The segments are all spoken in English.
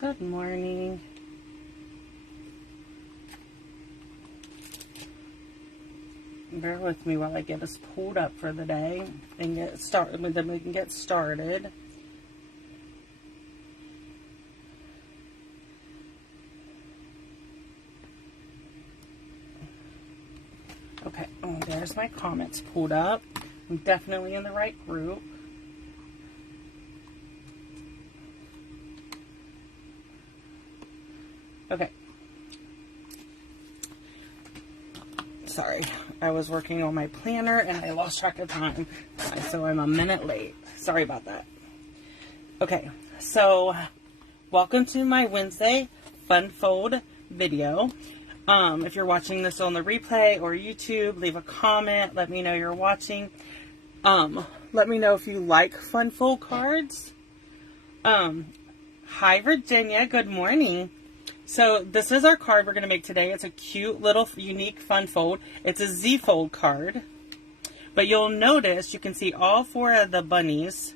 Good morning. Bear with me while I get us pulled up for the day and get started. Then we can get started. Okay, oh, there's my comments pulled up. I'm definitely in the right group. Okay. Sorry, I was working on my planner and I lost track of time, so I'm a minute late. Sorry about that. Okay, so welcome to my Wednesday Fun Fold video. If you're watching this on the replay or YouTube, leave a comment. Let me know you're watching. Let me know if you like Fun Fold cards. Hi, Virginia. Good morning. So this is our card we're going to make today. It's a cute little unique fun fold. It's a Z fold card. But you'll notice you can see all four of the bunnies.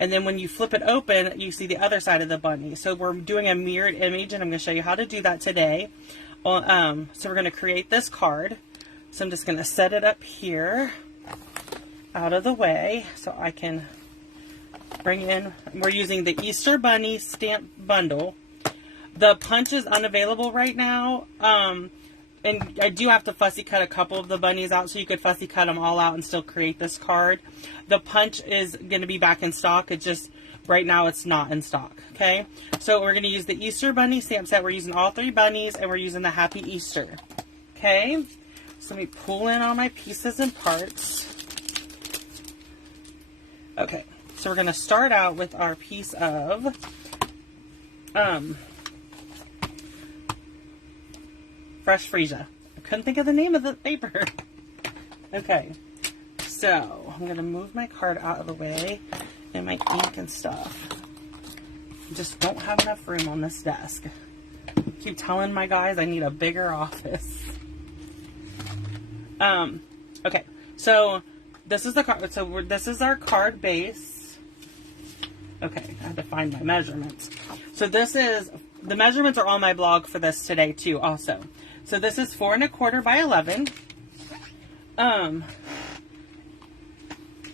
And then when you flip it open, you see the other side of the bunny. So we're doing a mirrored image, and I'm going to show you how to do that today. So we're going to create this card. So I'm just going to set it up here out of the way so I can bring in. We're using the Easter Bunny stamp bundle. The punch is unavailable right now, and I do have to fussy cut a couple of the bunnies out, so you could fussy cut them all out and still create this card. The punch is going to be back in stock. It's just, right now it's not in stock, okay? So we're going to use the Easter Bunny stamp set. We're using all three bunnies, and we're using the Happy Easter, okay? So let me pull in all my pieces and parts. Okay, so we're going to start out with our piece of, Fresh Freesia. I couldn't think of the name of the paper. Okay, so I'm going to move my card out of the way and my ink and stuff. I just don't have enough room on this desk. I keep telling my guys I need a bigger office. Okay, so this is the card. So this is our card base. Okay, I had to find my measurements. So this is, the measurements are on my blog for this today too also. So this is 4 1/4 by 11. And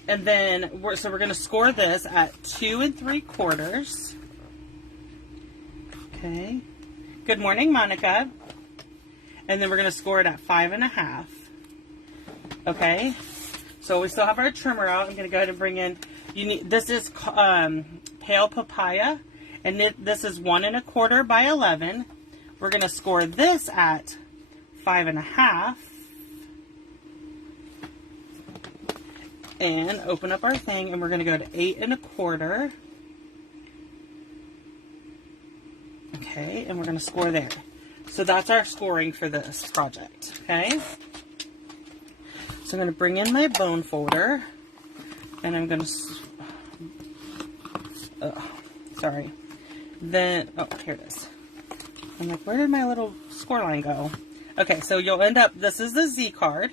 then we're going to score this at 2 3/4. Okay. Good morning, Monica. And then we're going to score it at 5 1/2. Okay. So we still have our trimmer out. I'm going to go ahead and bring in, this is pale papaya, and this is 1 1/4 by 11. We're going to score this at 5 1/2 and open up our thing, and we're going to go to 8 1/4. Okay, and we're going to score there. So that's our scoring for this project. Okay, so I'm going to bring in my bone folder, and I'm going to sorry, then here it is. I'm like, where did my little score line go? Okay, so you'll end up, this is the Z card,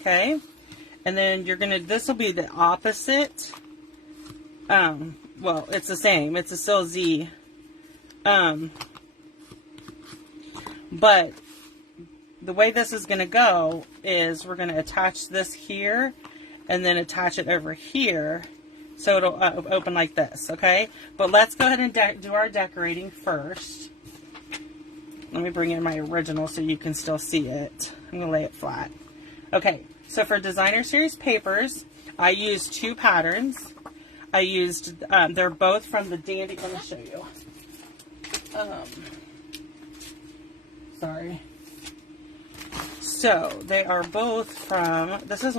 okay? And then you're going to, this will be the opposite. Well, it's the same. It's still Z. But the way this is going to go is we're going to attach this here and then attach it over here. So it'll open like this, okay? But let's go ahead and do our decorating first. Let me bring in my original so you can still see it. I'm going to lay it flat. Okay, so for designer series papers, I used 2 patterns. I used, they're both from the Dandy, let me show you. Sorry. So they are both from, this is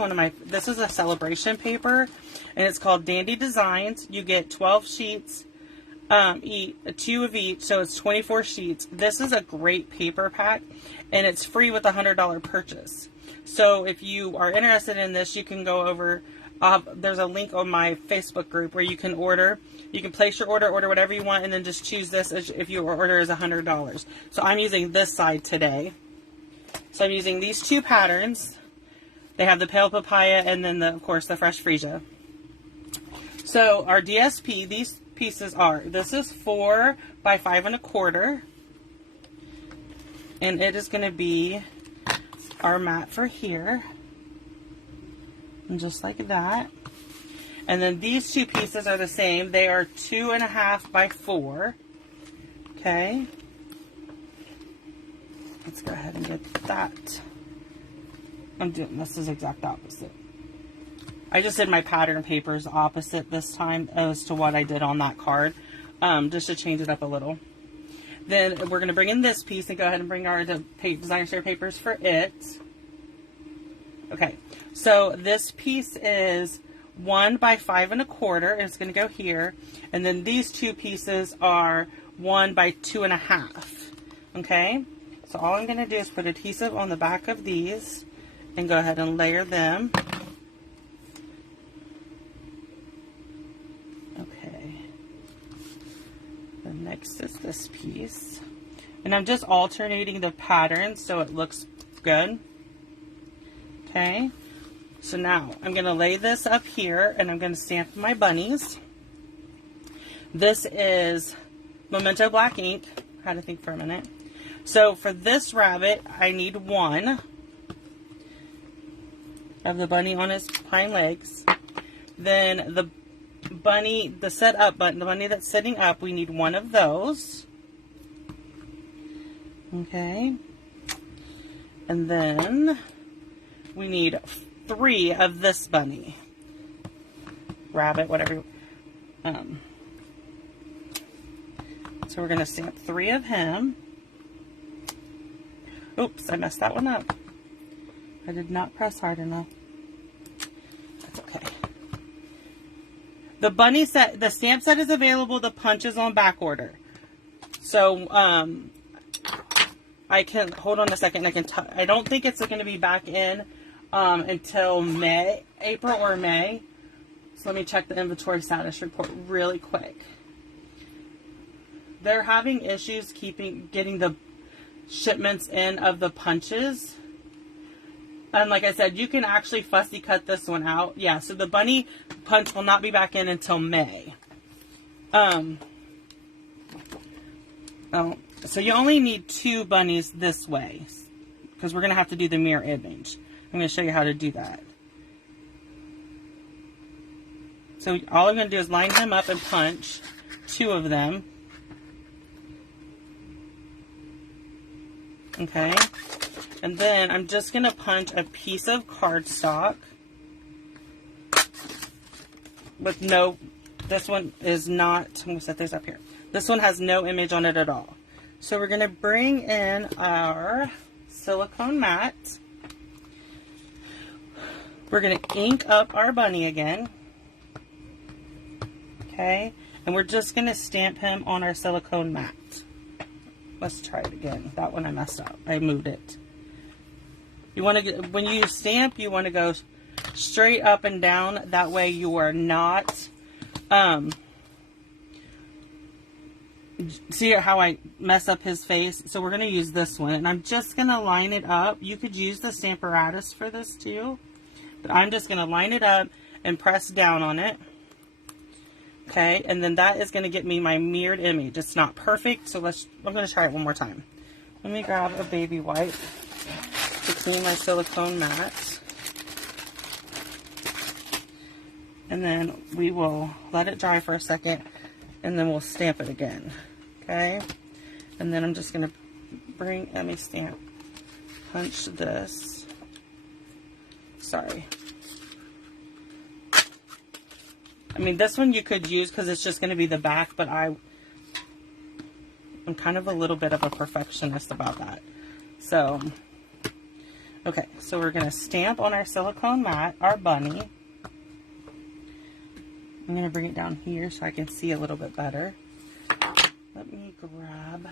this is a celebration paper, and it's called Dandy Designs. You get 12 sheets. 2 of each, so it's 24 sheets. This is a great paper pack, and it's free with a $100 purchase. So if you are interested in this, you can go over, there's a link on my Facebook group where you can order. You can place your order whatever you want, and then just choose this as if your order is $100. So I'm using this side today. So I'm using these 2 patterns. They have the pale papaya and then, of course, the fresh freesia. So our DSP, these pieces are, this is 4 by 5 1/4. And it is going to be our mat for here. And just like that. And then these two pieces are the same. They are 2 1/2 by 4. Okay. Let's go ahead and get that. I'm doing this is exact opposite. I just did my pattern papers opposite this time as to what I did on that card, just to change it up a little. Then we're going to bring in this piece and go ahead and bring our designer share papers for it. Okay, so this piece is 1 by 5 1/4, and it's going to go here. And then these two pieces are 1 by 2 1/2. Okay, so all I'm going to do is put adhesive on the back of these and go ahead and layer them. Okay. Then next is this piece. And I'm just alternating the patterns so it looks good. Okay. So now I'm going to lay this up here and I'm going to stamp my bunnies. This is Memento black ink. I had to think for a minute. So for this rabbit, I need 1 of the bunny on his hind legs. Then the bunny, the set up button, the bunny that's sitting up, we need 1 of those. Okay. And then we need 3 of this bunny. Rabbit, whatever. So we're going to stamp 3 of him. Oops, I messed that one up. I did not press hard enough. That's okay. The bunny set, the stamp set is available. The punch is on back order. So, I can, hold on a second. I don't think it's going to be back in until April or May. So let me check the inventory status report really quick. They're having issues getting the shipments in of the punches. And like I said, you can actually fussy cut this one out. Yeah, so the bunny punch will not be back in until May. So you only need 2 bunnies this way, because we're going to have to do the mirror image. I'm going to show you how to do that. So all I'm going to do is line him up and punch 2 of them. Okay. And then I'm just going to punch a piece of cardstock with no, this one is not, I'm going to set this up here. This one has no image on it at all. So we're going to bring in our silicone mat. We're going to ink up our bunny again. Okay. And we're just going to stamp him on our silicone mat. Let's try it again. That one I messed up. I moved it. You want to, when you stamp, you want to go straight up and down. That way you are not, see how I mess up his face? So we're going to use this one. And I'm just going to line it up. You could use the Stamparatus for this too. But I'm just going to line it up and press down on it. Okay, and then that is going to get me my mirrored image. It's not perfect, so I'm going to try it one more time. Let me grab a baby wipe to clean my silicone mat. And then we will let it dry for a second, and then we'll stamp it again. Okay, and then I'm just going to let me punch this. Sorry. I mean, this one you could use because it's just going to be the back, but I'm kind of a little bit of a perfectionist about that. So, okay, so we're going to stamp on our silicone mat, our bunny. I'm going to bring it down here so I can see a little bit better. Let me grab,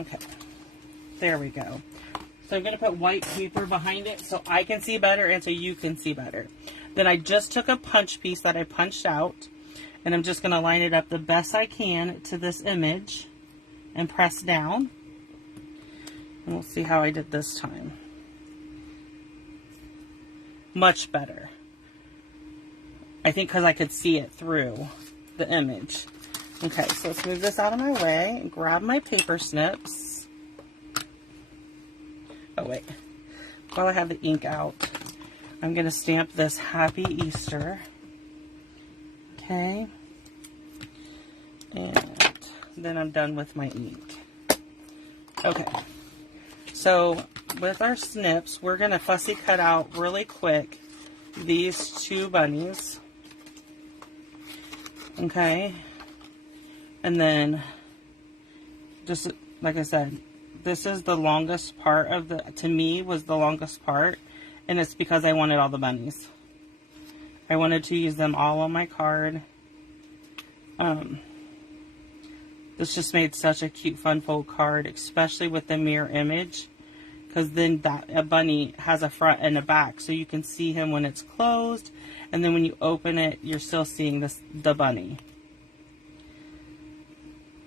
okay, there we go. So I'm going to put white paper behind it so I can see better and so you can see better. Then I just took a punch piece that I punched out, and I'm just going to line it up the best I can to this image and press down. And we'll see how I did this time. Much better. I think because I could see it through the image. Okay, so let's move this out of my way and grab my paper snips. Oh, wait. While I have the ink out, I'm going to stamp this Happy Easter. Okay. And then I'm done with my ink. Okay. So with our snips, we're going to fussy cut out really quick these two bunnies. Okay. And then, just like I said, this is the longest part of the, to me, was the longest part. And it's because I wanted all the bunnies. I wanted to use them all on my card. This just made such a cute fun fold card, especially with the mirror image. Because then a bunny has a front and a back. So you can see him when it's closed. And then when you open it, you're still seeing the bunny.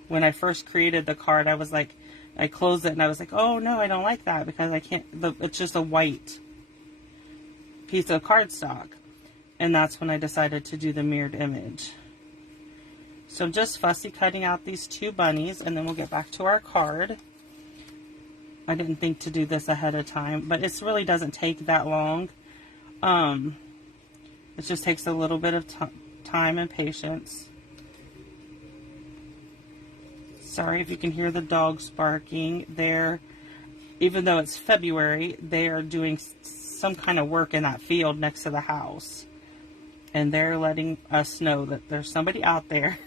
When I first created the card, I was like, I closed it and I was like, oh no, I don't like that because I can't, it's just a white piece of cardstock. And that's when I decided to do the mirrored image. So just fussy cutting out these two bunnies and then we'll get back to our card. I didn't think to do this ahead of time, but it really doesn't take that long. It just takes a little bit of time and patience. Sorry if you can hear the dogs barking. Even though it's February, they are doing some kind of work in that field next to the house. And they're letting us know that there's somebody out there.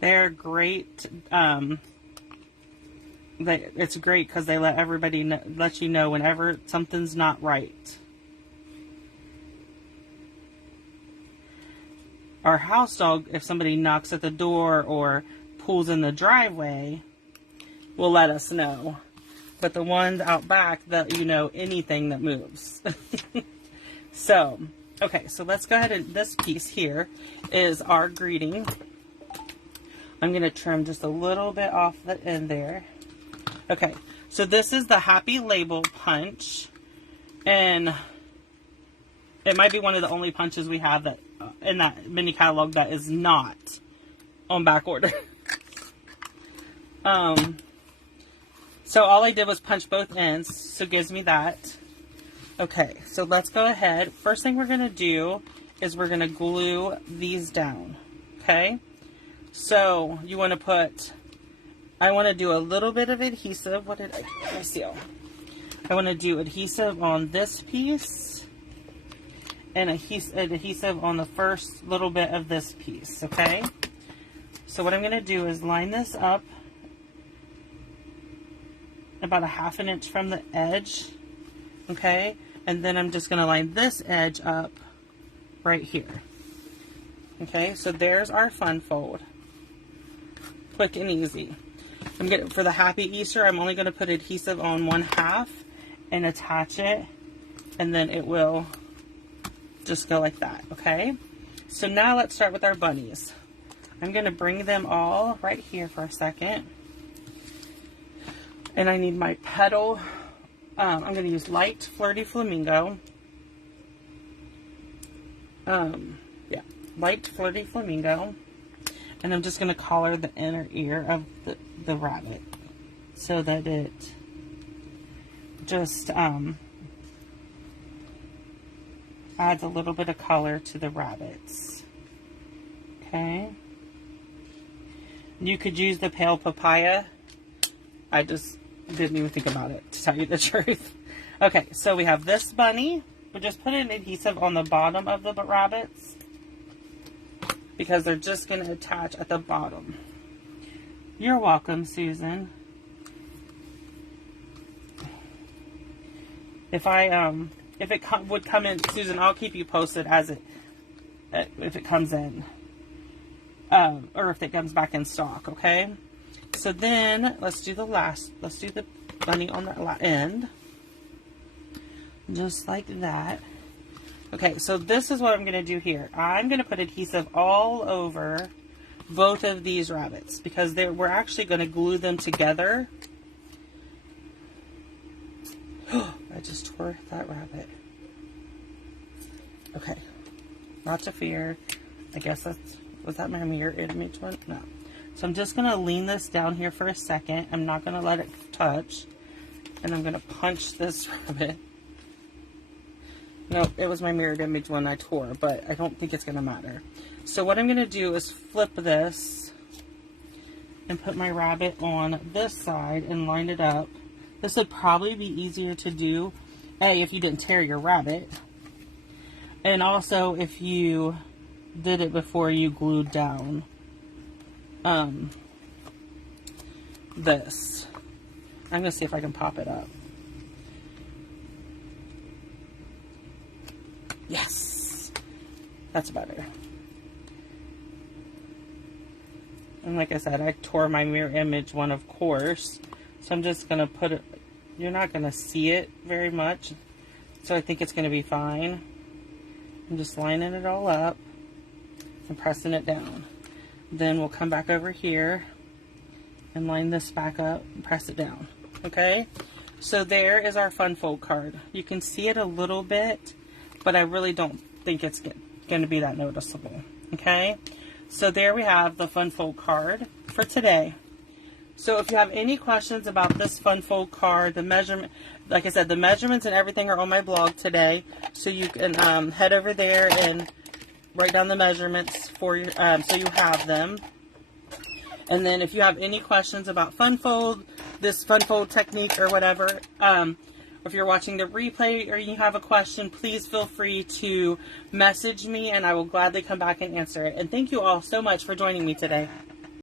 They're great. It's great because they let everybody let you know whenever something's not right. Our house dog, if somebody knocks at the door or pulls in the driveway, will let us know. But the ones out back, that anything that moves. So, okay, so let's go ahead and this piece here is our greeting. I'm going to trim just a little bit off the end there. Okay, so this is the Happy Label punch. And it might be one of the only punches we have that in that mini catalog that is not on back order. So all I did was punch both ends, so it gives me that. Okay, so let's go ahead. First thing we're going to do is we're going to glue these down. Okay, so you want to put, I want to do a little bit of adhesive. What did I do? Let me see. I want to do adhesive on this piece and adhesive on the first little bit of this piece. Okay, so what I'm going to do is line this up about 1/2 inch from the edge, okay, and then I'm just going to line this edge up right here. Okay, so there's our fun fold, quick and easy. For the Happy Easter, I'm only going to put adhesive on 1/2 and attach it, and then it will just go like that. Okay, so now let's start with our bunnies. I'm going to bring them all right here for a second. And I need my petal. I'm going to use light Flirty Flamingo. Yeah, light Flirty Flamingo. And I'm just going to color the inner ear of the rabbit so that it just adds a little bit of color to the rabbits. Okay. You could use the pale papaya. I just didn't even think about it, to tell you the truth. Okay, so we have this bunny. We just put an adhesive on the bottom of the rabbits because they're just going to attach at the bottom. You're welcome, Susan. If it would come in, Susan, I'll keep you posted as if it comes in, or if it comes back in stock. Okay. So then let's do the bunny on the end. Just like that. Okay, so this is what I'm going to do here. I'm going to put adhesive all over both of these rabbits because we're actually going to glue them together. I just for that rabbit. Okay, not to fear. I guess was that my mirror image one? No. So I'm just gonna lean this down here for a second. I'm not gonna let it touch. And I'm gonna punch this rabbit. No, it was my mirrored image one I tore, but I don't think it's gonna matter. So what I'm gonna do is flip this and put my rabbit on this side and line it up. This would probably be easier to do, A, if you didn't tear your rabbit, and also if you did it before you glued down this. I'm going to see if I can pop it up. Yes! That's better. And like I said, I tore my mirror image one, of course. So I'm just going to put it, you're not going to see it very much. So I think it's going to be fine. I'm just lining it all up and pressing it down. Then we'll come back over here and line this back up and press it down. Okay? So there is our fun fold card. You can see it a little bit, but I really don't think it's going to be that noticeable. Okay? So there we have the fun fold card for today. So if you have any questions about this fun fold card, the measurement, like I said, the measurements and everything are on my blog today. So you can head over there and write down the measurements for your, so you have them. And then if you have any questions about fun fold, this fun fold technique or whatever, if you're watching the replay or you have a question, please feel free to message me and I will gladly come back and answer it. And thank you all so much for joining me today.